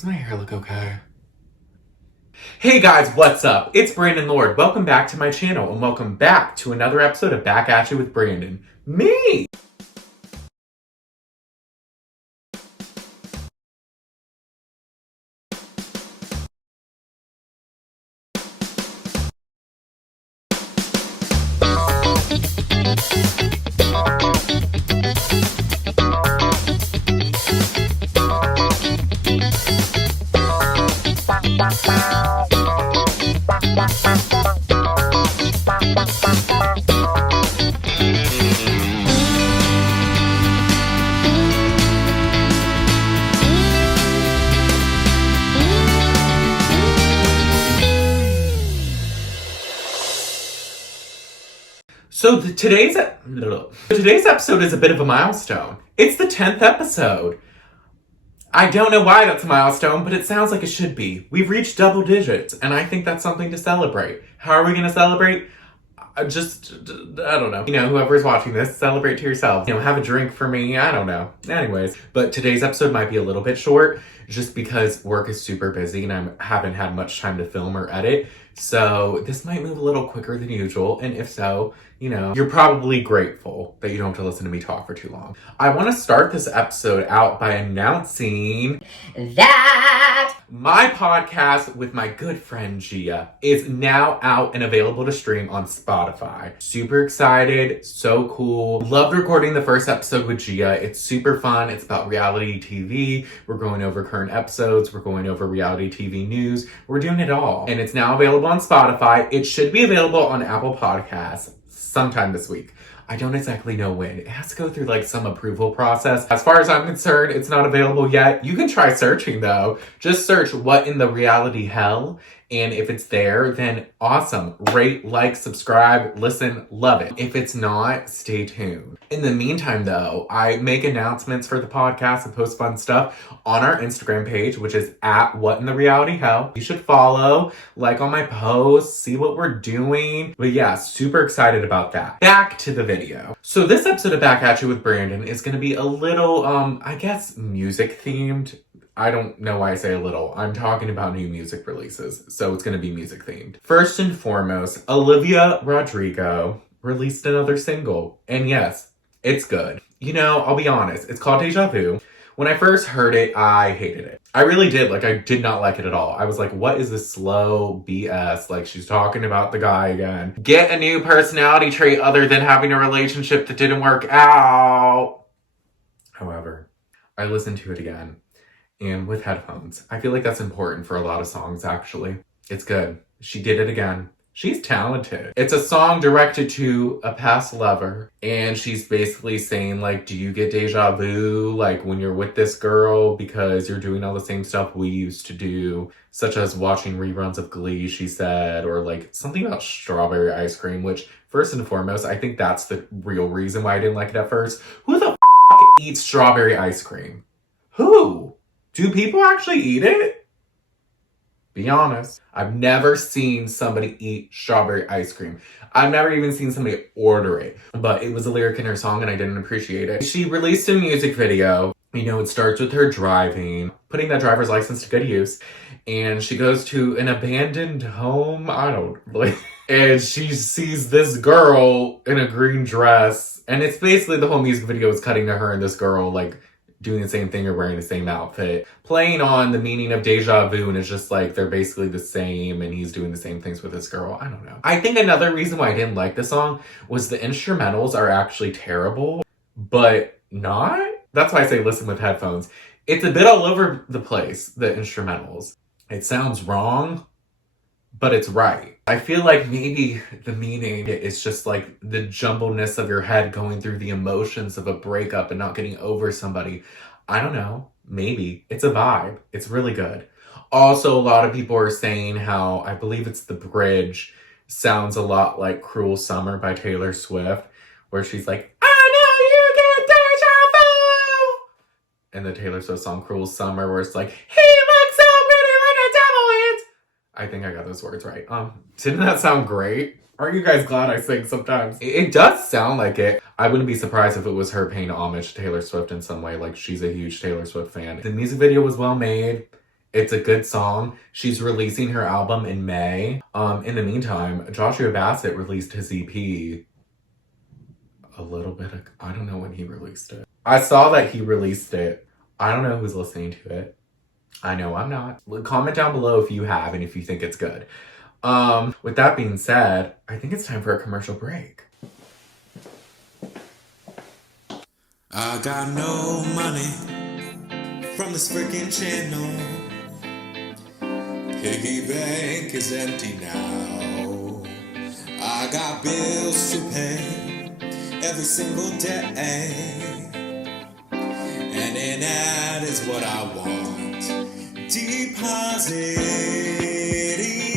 Does my hair look okay? Hey guys, what's up? It's Brandon Lord. Welcome back to my channel and welcome back to another episode of Back Atcha with Brandon. Me! So today's episode is a bit of a milestone. It's the 10th episode. I don't know why that's a milestone, but it sounds like it should be. We've reached double digits, and I think that's something to celebrate. How are we going to celebrate? I don't know. Whoever's watching this, celebrate to yourself. Have a drink for me. I don't know. Anyways, but today's episode might be a little bit short just because work is super busy and I haven't had much time to film or edit. So this might move a little quicker than usual. And if so, you're probably grateful that you don't have to listen to me talk for too long. I want to start this episode out by announcing that my podcast with my good friend Gia is now out and available to stream on Spotify. Super excited. So cool. Loved recording the first episode with Gia. It's super fun. It's about reality TV. We're going over current episodes. We're going over reality TV news. We're doing it all. And it's now available on Spotify. It should be available on Apple Podcasts sometime this week. I don't exactly know when. It has to go through some approval process. As far as I'm concerned, it's not available yet. You can try searching though. Just search What in the Reality Hell. And if it's there, then awesome. Rate, like, subscribe, listen, love it. If it's not, stay tuned. In the meantime though, I make announcements for the podcast and post fun stuff on our Instagram page, which is at What in the Reality Hell. You should follow, like on my posts, see what we're doing. But yeah, super excited about that. Back to the video. So this episode of Back Atcha with Brandon is going to be a little, I guess, music themed. I don't know why I say a little. I'm talking about new music releases, so it's going to be music themed. First and foremost, Olivia Rodrigo released another single. And yes, it's good. I'll be honest. It's called Deja Vu. When I first heard it, I hated it. I really did. I did not like it at all. I was like, what is this slow BS? She's talking about the guy again. Get a new personality trait other than having a relationship that didn't work out. However, I listened to it again. And with headphones. I feel like that's important for a lot of songs, actually. It's good. She did it again. She's talented. It's a song directed to a past lover. And she's basically saying, do you get deja vu, when you're with this girl because you're doing all the same stuff we used to do, such as watching reruns of Glee, she said, or something about strawberry ice cream, which, first and foremost, I think that's the real reason why I didn't like it at first. Who the eats strawberry ice cream? Who? Do people actually eat it? Be honest. I've never seen somebody eat strawberry ice cream. I've never even seen somebody order it. But it was a lyric in her song and I didn't appreciate it. She released a music video. It starts with her driving, putting that driver's license to good use. And she goes to an abandoned home. And she sees this girl in a green dress. And it's basically the whole music video is cutting to her and this girl, doing the same thing or wearing the same outfit, playing on the meaning of deja vu, and it's just they're basically the same and he's doing the same things with this girl. I don't know. I think another reason why I didn't like the song was the instrumentals are actually terrible, but not. That's why I say listen with headphones. It's a bit all over the place, the instrumentals. It sounds wrong, but it's right. I feel like maybe the meaning is just the jumbleness of your head going through the emotions of a breakup and not getting over somebody. I don't know. Maybe. It's a vibe. It's really good. Also, a lot of people are saying how, I believe it's the bridge, sounds a lot like Cruel Summer by Taylor Swift, where she's like, I know you get deja vu! And the Taylor Swift song Cruel Summer, where it's he looks so pretty like a devil ant. I think I got those words right. Didn't that sound great? Aren't you guys glad I sing sometimes? It does sound like it. I wouldn't be surprised if it was her paying homage to Taylor Swift in some way. She's a huge Taylor Swift fan. The music video was well made. It's a good song. She's releasing her album in May. In the meantime, Joshua Bassett released his EP a little bit. I don't know when he released it. I saw that he released it. I don't know who's listening to it. I know I'm not. Comment down below if you have and if you think it's good. With that being said, I think it's time for a commercial break. I got no money from this freaking channel. Piggy bank is empty now. I got bills to pay every single day, and an ad is what I want. Depositing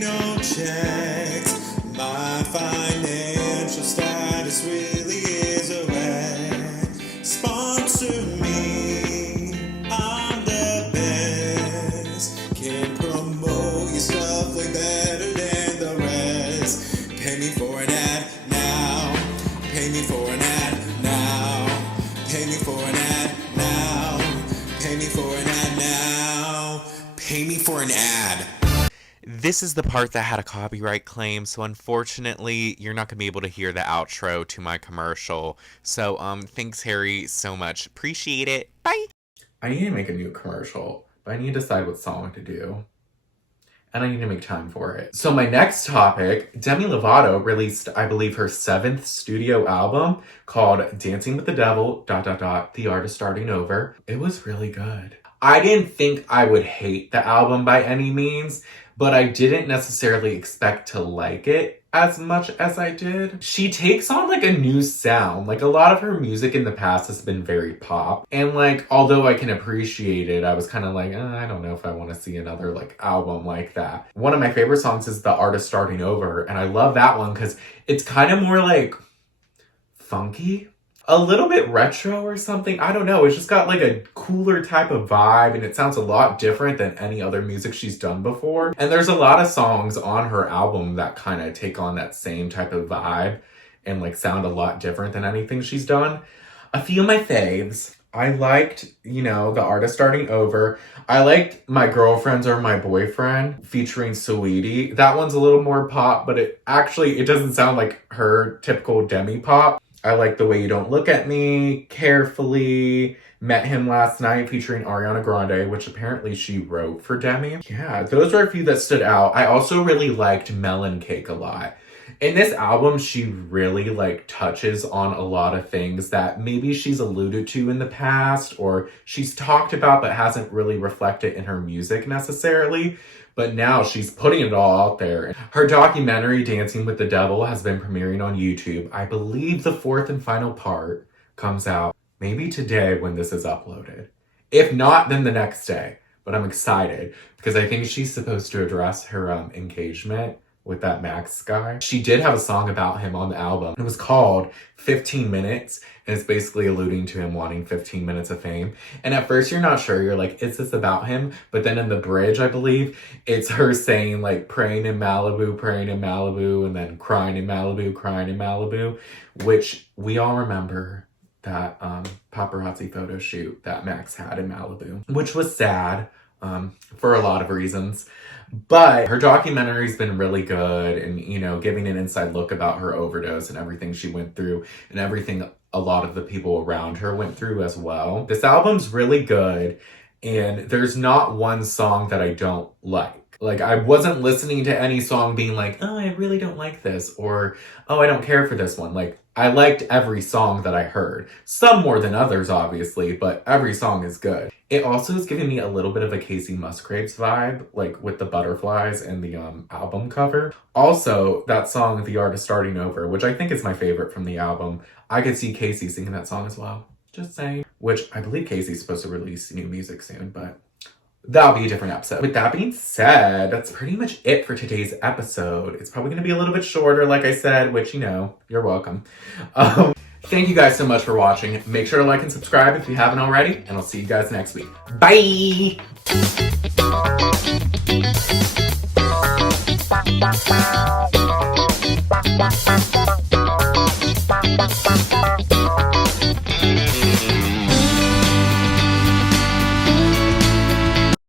no checks. My financial status really is a wreck. Sponsor me, I'm the best. Can promote your stuff way better than the rest. Pay me for an ad now. Pay me for an ad now. Pay me for an ad now. Pay me for an ad now. Pay me for an ad. This is the part that had a copyright claim, so unfortunately, you're not going to be able to hear the outro to my commercial. So, thanks, Harry, so much. Appreciate it. Bye! I need to make a new commercial, but I need to decide what song to do. And I need to make time for it. So my next topic, Demi Lovato released, I believe, her 7th studio album called Dancing with the Devil, ... The Artist Starting Over. It was really good. I didn't think I would hate the album by any means, but I didn't necessarily expect to like it as much as I did. She takes on like a new sound. Like a lot of her music in the past has been very pop. And like, although I can appreciate it, I was kind of like, I don't know if I want to see another like album like that. One of my favorite songs is The Artist Starting Over. And I love that one because it's kind of more like funky. A little bit retro or something. I don't know. It's just got like a cooler type of vibe and it sounds a lot different than any other music she's done before. And there's a lot of songs on her album that kind of take on that same type of vibe and like sound a lot different than anything she's done. A few of my faves. I liked, The Artist Starting Over. I liked My Girlfriends or My Boyfriend featuring Saweetie. That one's a little more pop, but it doesn't sound like her typical Demi pop. I like The Way You Don't Look at Me, Carefully, Met Him Last Night featuring Ariana Grande, which apparently she wrote for Demi. Yeah, those were a few that stood out. I also really liked Melon Cake a lot. In this album, she really like touches on a lot of things that maybe she's alluded to in the past or she's talked about but hasn't really reflected in her music necessarily. But now she's putting it all out there. Her documentary, Dancing with the Devil, has been premiering on YouTube. I believe the 4th and final part comes out maybe today when this is uploaded. If not, then the next day. But I'm excited because I think she's supposed to address her engagement with that Max guy. She did have a song about him on the album. It was called 15 Minutes, and it's basically alluding to him wanting 15 minutes of fame. And at first you're not sure, you're like, is this about him? But then in the bridge, I believe, it's her saying like praying in Malibu, and then crying in Malibu, which we all remember that paparazzi photo shoot that Max had in Malibu, which was sad for a lot of reasons. But her documentary's been really good and, giving an inside look about her overdose and everything she went through and everything a lot of the people around her went through as well. This album's really good and there's not one song that I don't like. Like, I wasn't listening to any song being like, oh, I really don't like this, or, oh, I don't care for this one. Like, I liked every song that I heard. Some more than others, obviously, but every song is good. It also is giving me a little bit of a Casey Musgraves vibe, like with the butterflies and the album cover. Also, that song, The Artist Starting Over, which I think is my favorite from the album. I could see Casey singing that song as well. Just saying. Which I believe Casey's supposed to release new music soon, but that'll be a different episode. With that being said, that's pretty much it for today's episode. It's probably going to be a little bit shorter, like I said, which, you're welcome. Thank you guys so much for watching. Make sure to like and subscribe if you haven't already, and I'll see you guys next week. Bye!